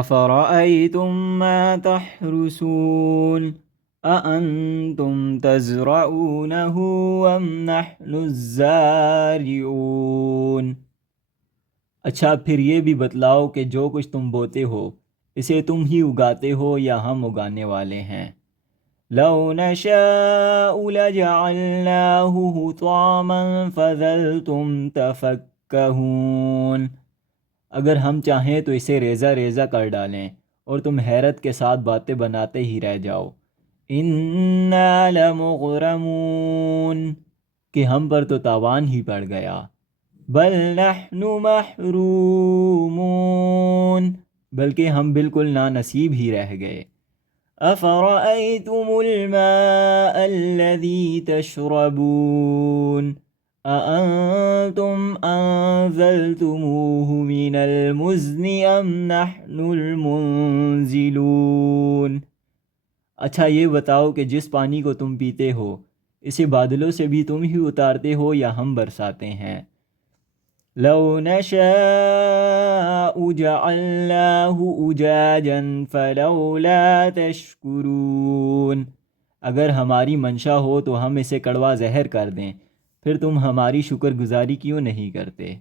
أفرأيتم ما تحرسون أأنتم تزرعونه أم نحن الزارعون۔ اچھا پھر یہ بھی بتلاؤ کہ جو کچھ تم بوتے ہو اسے تم ہی اگاتے ہو یا ہم اگانے والے ہیں؟ لو نشاء لجعلناه حطاما فظلتم تفکہون۔ اگر ہم چاہیں تو اسے ریزہ ریزہ کر ڈالیں اور تم حیرت کے ساتھ باتیں بناتے ہی رہ جاؤ۔ انا لمغرمون، کہ ہم پر تو تاوان ہی پڑ گیا۔ بل نحن محرومون، بلکہ ہم بالکل نانصیب ہی رہ گئے۔ افرأيتم الماء الذي تشربون أأنتم أنزلتموه من المزن أم نحن المنزلون۔ اچھا یہ بتاؤ کہ جس پانی کو تم پیتے ہو اسے بادلوں سے بھی تم ہی اتارتے ہو یا ہم برساتے ہیں؟ لو نشاء جعلناه أجاجا فلولا تشکرون۔ اگر ہماری منشا ہو تو ہم اسے کڑوا زہر کر دیں، پھر تم ہماری شکر گزاری کیوں نہیں کرتے؟